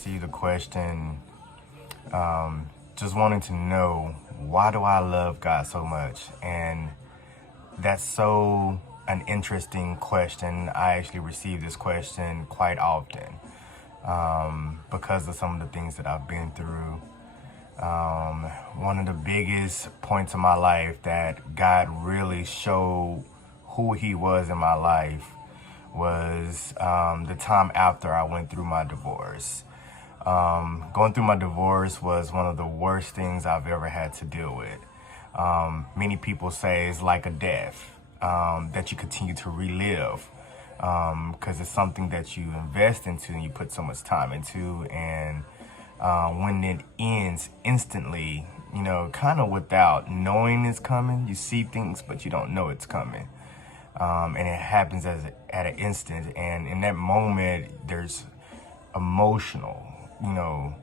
received a question just wanting to know, why do I love God so much? And that's so an interesting question. I actually receive this question quite often because of some of the things that I've been through. One of the biggest points of my life that God really showed who he was in my life was the time after I went through my divorce. Going through my divorce was one of the worst things I've ever had to deal with. Many people say it's like a death that you continue to relive because it's something that you invest into and you put so much time into, and when it ends instantly, you know, kind of without knowing it's coming, you see things but you don't know it's coming, and it happens at an instant, and in that moment there's emotional, you know,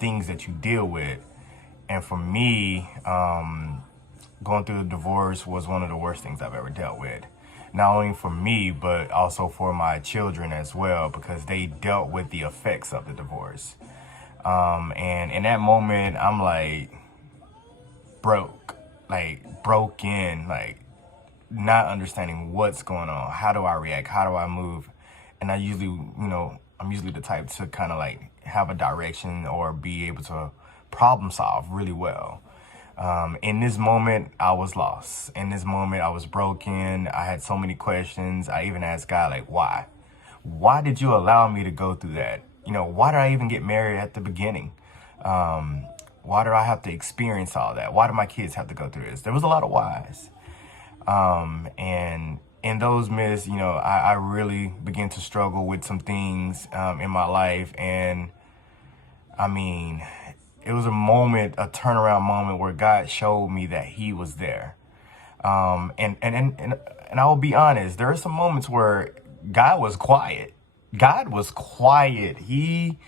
things that you deal with. And for me, going through the divorce was one of the worst things I've ever dealt with. Not only for me, but also for my children as well, because they dealt with the effects of the divorce. And in that moment, I'm like broken, like not understanding what's going on. How do I react? How do I move? And I usually, I'm usually the type to kind of like have a direction or be able to problem solve really well. In this moment, I was lost. In this moment, I was broken. I had so many questions. I even asked God, like, why? Why did you allow me to go through that? You know, why did I even get married at the beginning? Why did I have to experience all that? Why do my kids have to go through this? There was a lot of whys. And in those myths, I really began to struggle with some things in my life. And I mean, it was a turnaround moment where God showed me that he was there. And I will be honest, there are some moments where God was quiet. God was quiet. He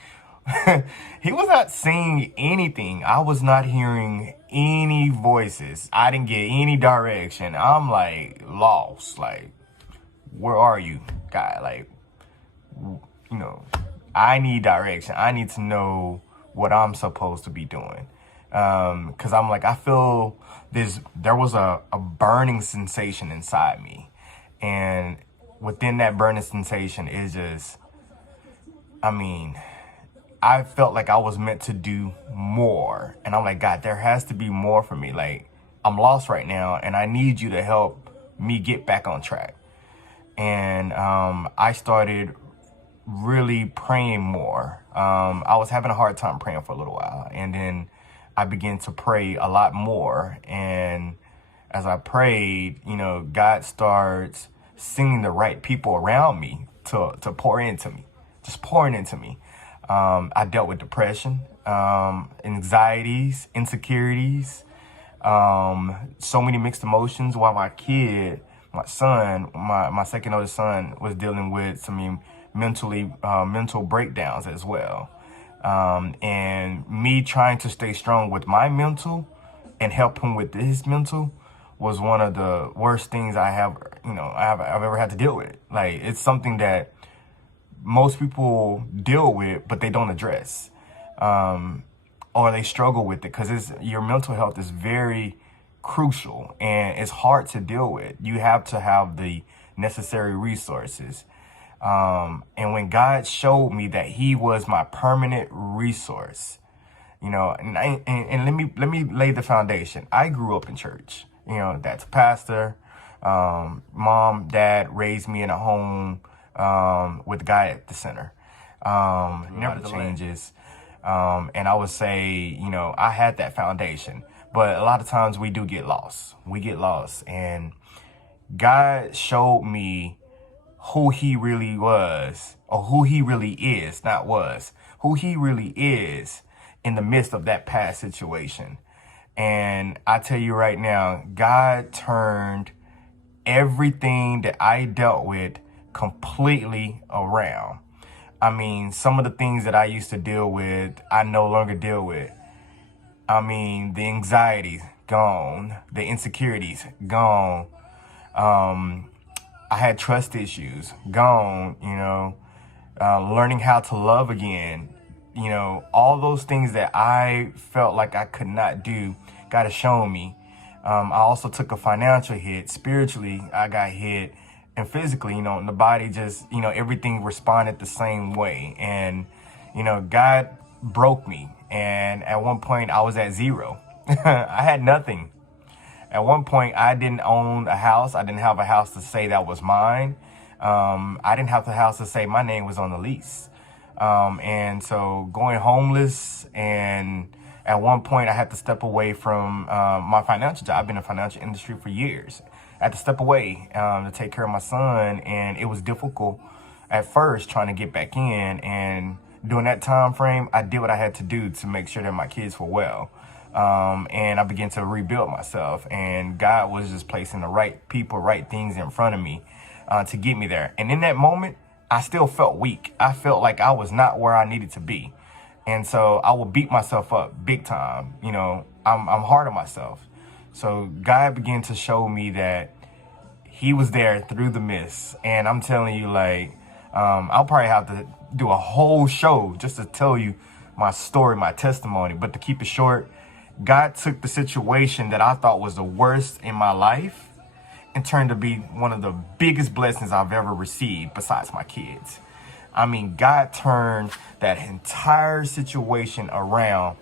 was not saying anything. I was not hearing any voices. I didn't get any direction. I'm like lost. Like, where are you, God? Like, I need direction. I need to know what I'm supposed to be doing. Cause I'm like, I feel there was a burning sensation inside me. And within that burning sensation is just, I felt like I was meant to do more. And I'm like, God, there has to be more for me. Like, I'm lost right now and I need you to help me get back on track. And I started really praying more. I was having a hard time praying for a little while. And then I began to pray a lot more. And as I prayed, God starts sending the right people around me to pour into me, just pouring into me. I dealt with depression, anxieties, insecurities, so many mixed emotions, while my second oldest son was dealing with some mental breakdowns as well. And me trying to stay strong with my mental and help him with his mental was one of the worst things I've ever had to deal with. Like, it's something that most people deal with, but they don't address, or they struggle with it, because your mental health is very crucial and it's hard to deal with. You have to have the necessary resources. And when God showed me that he was my permanent resource, and let me lay the foundation. I grew up in church. That's pastor. Mom, dad raised me in a home with God at the center. Never changes. And I would say, I had that foundation, but a lot of times we do get lost. We get lost, and God showed me who he really was, or who he really is, who he really is in the midst of that past situation. And I tell you right now, God turned everything that I dealt with completely around. Some of the things that I used to deal with, I no longer deal with. The anxieties, gone. The insecurities, gone. I had trust issues, gone. Learning how to love again, you know, all those things that I felt like I could not do, God has shown me. I also took a financial hit. Spiritually, I got hit. And physically, you know, the body just, you know, everything responded the same way. And, you know, God broke me. And at one point, I was at zero. I had nothing. At one point, I didn't own a house. I didn't have a house to say that was mine. I didn't have the house to say my name was on the lease. And so going homeless, and at one point I had to step away from my financial job. I've been in the financial industry for years. I had to step away to take care of my son, and it was difficult at first trying to get back in. And during that time frame, I did what I had to do to make sure that my kids were well. And I began to rebuild myself, and God was just placing the right people, right things in front of me to get me there. And in that moment, I still felt weak. I felt like I was not where I needed to be. And so I would beat myself up big time. You know, I'm hard on myself. So God began to show me that he was there through the mist. And I'm telling you, like, I'll probably have to do a whole show just to tell you my story, my testimony. But to keep it short, God took the situation that I thought was the worst in my life and turned to be one of the biggest blessings I've ever received besides my kids. I mean, God turned that entire situation around.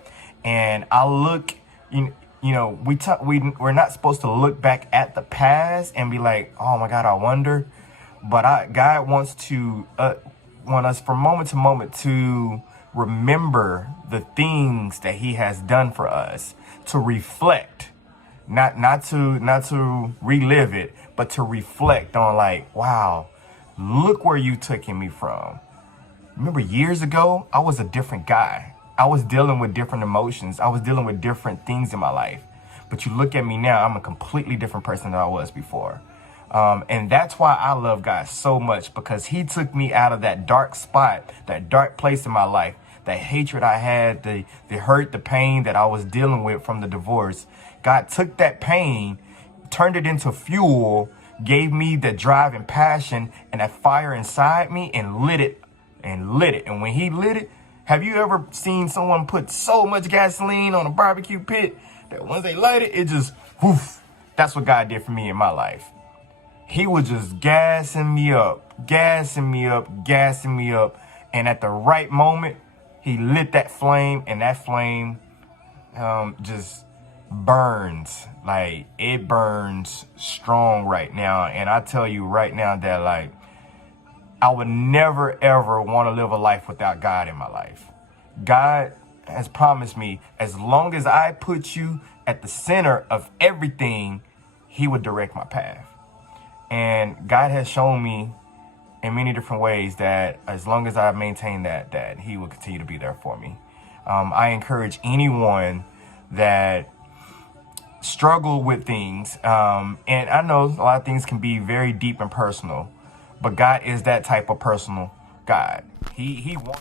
And I look, you know, we're not supposed to look back at the past and be like, oh my God, I wonder. But God wants us from moment to moment to remember the things that he has done for us, to reflect, not to relive it, but to reflect on, like, wow, look where you taking me from. Remember years ago, I was a different guy. I was dealing with different emotions. I was dealing with different things in my life. But you look at me now, I'm a completely different person than I was before. And that's why I love God so much, because he took me out of that dark spot, that dark place in my life, that hatred I had, the hurt, the pain that I was dealing with from the divorce. God took that pain, turned it into fuel, gave me the drive and passion and that fire inside me, and lit it. And when he lit it, have you ever seen someone put so much gasoline on a barbecue pit that once they light it, it just, whoof? That's what God did for me in my life. He was just gassing me up, gassing me up, gassing me up. And at the right moment, he lit that flame, and that flame just burns. Like, it burns strong right now. And I tell you right now that, like, I would never, ever want to live a life without God in my life. God has promised me, as long as I put you at the center of everything, he would direct my path. And God has shown me in many different ways that as long as I maintain that he will continue to be there for me. I encourage anyone that struggle with things, and I know a lot of things can be very deep and personal, but God is that type of personal God. He wants